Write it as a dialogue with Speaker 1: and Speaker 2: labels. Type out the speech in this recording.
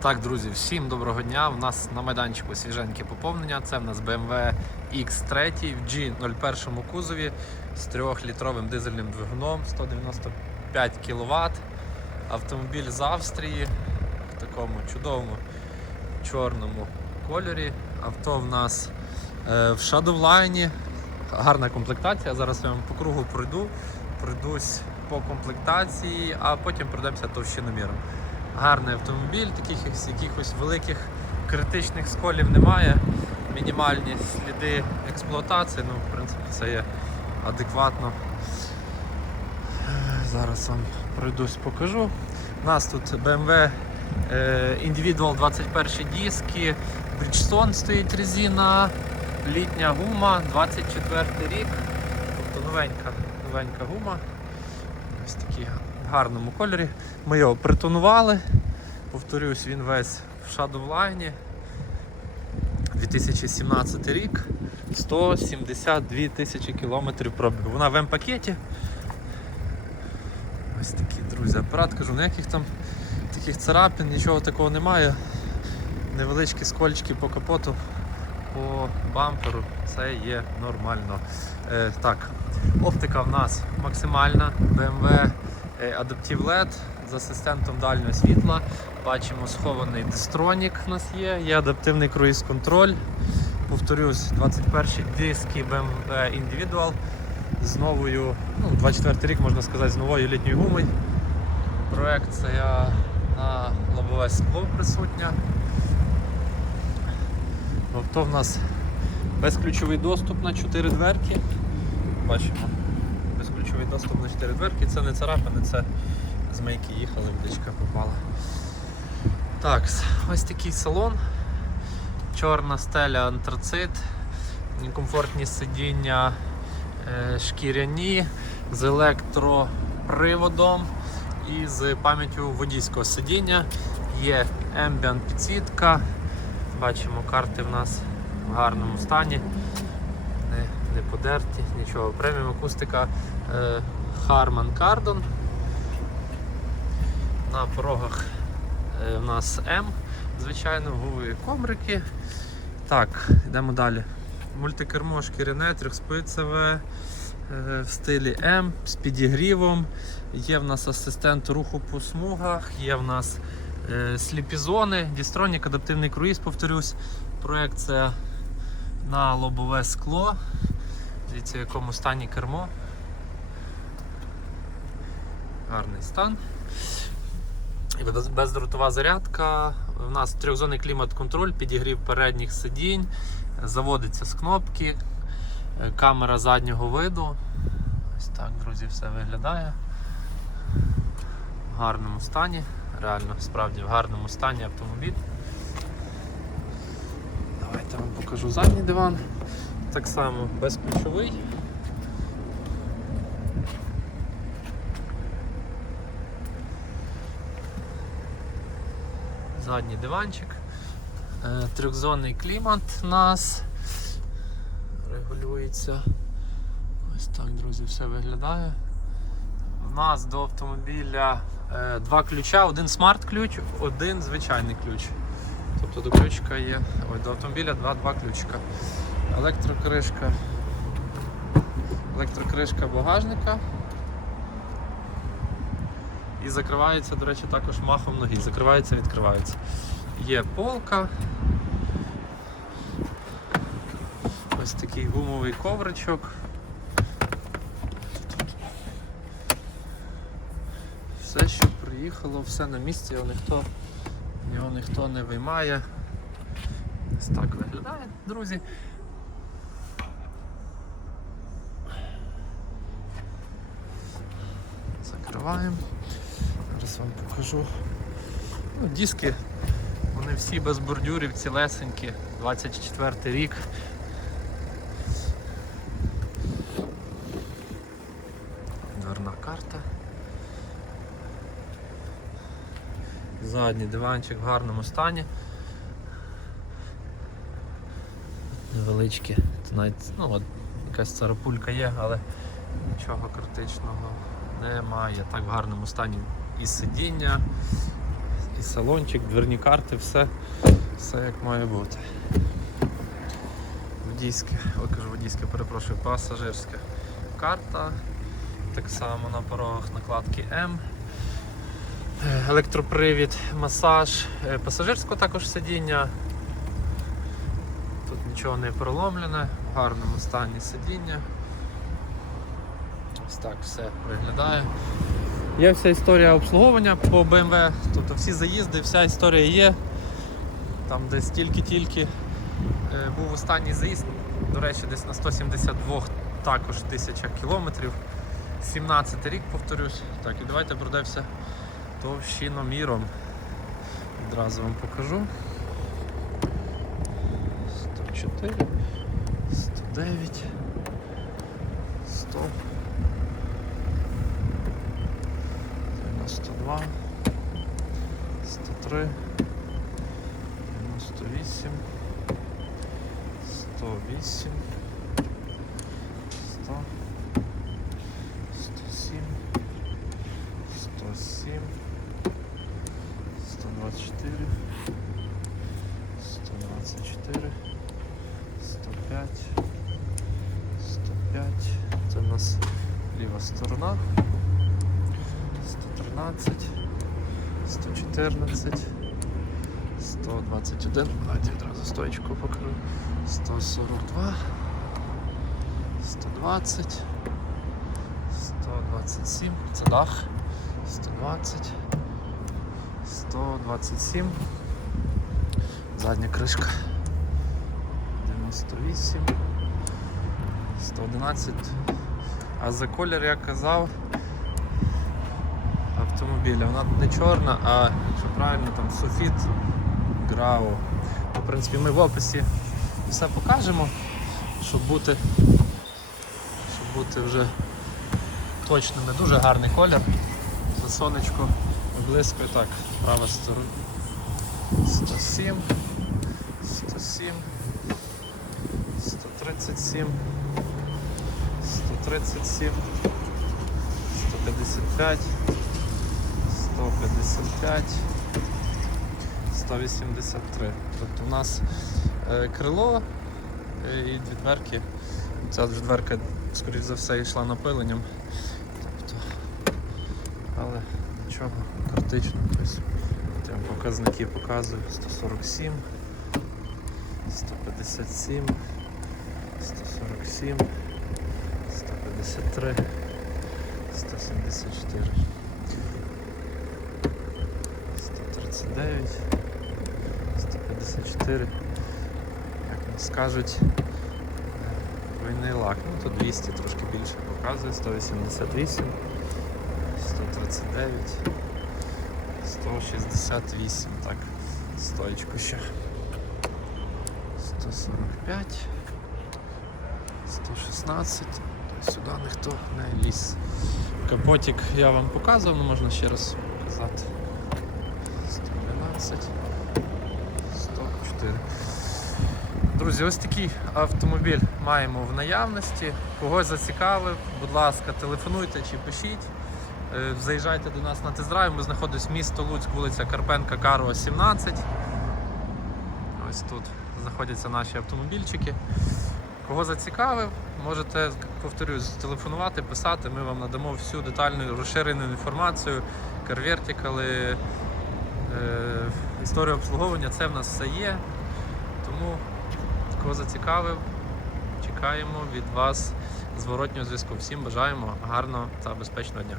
Speaker 1: Так, друзі, всім доброго дня. У нас на майданчику свіженьке поповнення. Це в нас BMW X3 в G01 кузові з 3-літровим дизельним двигуном 195 кВт. Автомобіль з Австрії в такому чудовому чорному кольорі. Авто в нас е, в Shadowline. Гарна комплектація. Зараз я вам по кругу пройду. Пройдусь по комплектації, а потім пройдемося товщиноміром. Гарний автомобіль, таких якихось- великих критичних сколів немає. Мінімальні сліди експлуатації, ну, в принципі, це є адекватно. Зараз вам пройдусь покажу. У нас тут BMW е, Individual 21 диски, Bridgestone стоїть резина, літня гума, 24 рік. Тобто новенька, новенька гума. Ось такий в гарному кольорі. Ми його притонували. Повторюсь, він весь в Shadowline. 2017 рік. 172 тисячі кілометрів пробігу. Вона в М-пакеті. Ось такі, друзі, апарат кажу, ніяких там таких царапин, нічого такого немає. Невеличкі скольчики по капоту, по бамперу, це є нормально. Е, так, оптика в нас максимальна. BMW е, Adaptive LED з асистентом дальнього світла. Бачимо схований дистронік у нас є, є адаптивний круїз-контроль. Повторюсь, 21 диски BMW Individual з новою, ну, 24 рік можна сказати, з новою літньою гумою. Проекція на лобове скло присутня. Авто в нас безключовий доступ на 4 дверки. Бачимо, безключовий доступ на 4 дверки. Це не царапини, це з мийки їхали, водичка попала. Так, ось такий салон. Чорна стеля антрацит, комфортні сидіння е, шкіряні з електроприводом і з пам'яттю водійського сидіння. Є ембіант підсвітка. Бачимо, карти в нас в гарному стані. Не, не подерті, нічого. Преміум акустика Harman Kardon. На порогах е, в нас М, звичайно, гуви комрики. Так, йдемо далі. Мультикермо шкіряне, трьохспицеве е, в стилі М з підігрівом. Є в нас асистент руху по смугах, є в нас е, сліпі зони, дістронік, адаптивний круїз, повторюсь, проекція на лобове скло. Дивіться, в якому стані кермо. Гарний стан. Бездротова зарядка. У нас трьохзонний клімат-контроль, підігрів передніх сидінь, заводиться з кнопки, е, камера заднього виду. Ось так, друзі, все виглядає. В гарному стані. Реально, справді в гарному стані автомобіль. Давайте вам покажу задній диван. Так само безключовий. Задній диванчик. Е, Трьохзонний клімат у нас регулюється. Ось так, друзі, все виглядає. У нас до автомобіля е, два ключа, один смарт-ключ, один звичайний ключ. Тобто до ключика є. Ой, до автомобіля два, два ключика. Електрокришка. Електрокришка багажника. І закривається, до речі, також махом ноги. Закривається, відкривається. Є полка. Ось такий гумовий ковричок. Все, що приїхало, все на місці, його ніхто, його ніхто не виймає. Ось так виглядає, друзі. Закриваємо. Зараз вам покажу. Ну, диски, вони всі без бордюрів, цілесенькі, 24 рік. Дверна карта. Задній диванчик в гарному стані. Невеличкі, навіть ну, от, якась царапулька є, але нічого критичного немає. Так в гарному стані і сидіння, і салончик, дверні карти, все, все як має бути. Водійське, ой, кажу водійське, перепрошую, пасажирська карта. Так само на порогах накладки М. Електропривід, масаж, Е, пасажирського також сидіння. Тут нічого не проломлене, в гарному стані сидіння. Ось так все виглядає. Є вся історія обслуговування по BMW, тобто всі заїзди, вся історія є. Там десь тільки-тільки е, був останній заїзд, до речі, десь на 172 також тисячах кілометрів. 17 рік, повторюсь. Так, і давайте пройдемося товщиноміром. Відразу вам покажу. 104, 109, 100. 92, 103, 98, 108, 100, 107, 107, 124, 124, 105, 105. Це у нас ліва сторона. 113, 114, 121, давайте відразу стоечку покажу, 142, 120, 127, це дах, 120, 127, задня кришка, 98, 111, а за колір я казав, автомобіля. Вона не чорна, а якщо правильно, там софіт грао. В принципі, ми в описі все покажемо, щоб бути, щоб бути вже точними. Дуже гарний колір. За сонечко близько так, права сторона. 107, 107, 137, 137, 155. 155, 183. Тобто у нас е, крило е, і дві дверки. Ця дверка, скоріш за все, йшла напиленням. Тобто, але нічого критично. Тобто, показники показую. 147, 157, 147, 153, 174. 139, 154, як нам скажуть, двойний лак. Ну тут 200 трошки більше показує, 188, 139, 168, так, стоечку ще. 145, 116, тобто сюди ніхто не ліз. Капотик я вам показував, але можна ще раз показати. 112, 104. Друзі, ось такий автомобіль маємо в наявності. Когось зацікавив, будь ласка, телефонуйте чи пишіть. Е, Заїжджайте до нас на тест-драйв. Ми знаходимося місто Луцьк, вулиця Карпенка, Карова, 17. Ось тут знаходяться наші автомобільчики. Кого зацікавив, можете, повторюсь, телефонувати, писати. Ми вам надамо всю детальну розширену інформацію, карвертикали, е, історію обслуговування, це в нас все є. Тому, кого зацікавив, чекаємо від вас зворотнього зв'язку. Всім бажаємо гарного та безпечного дня.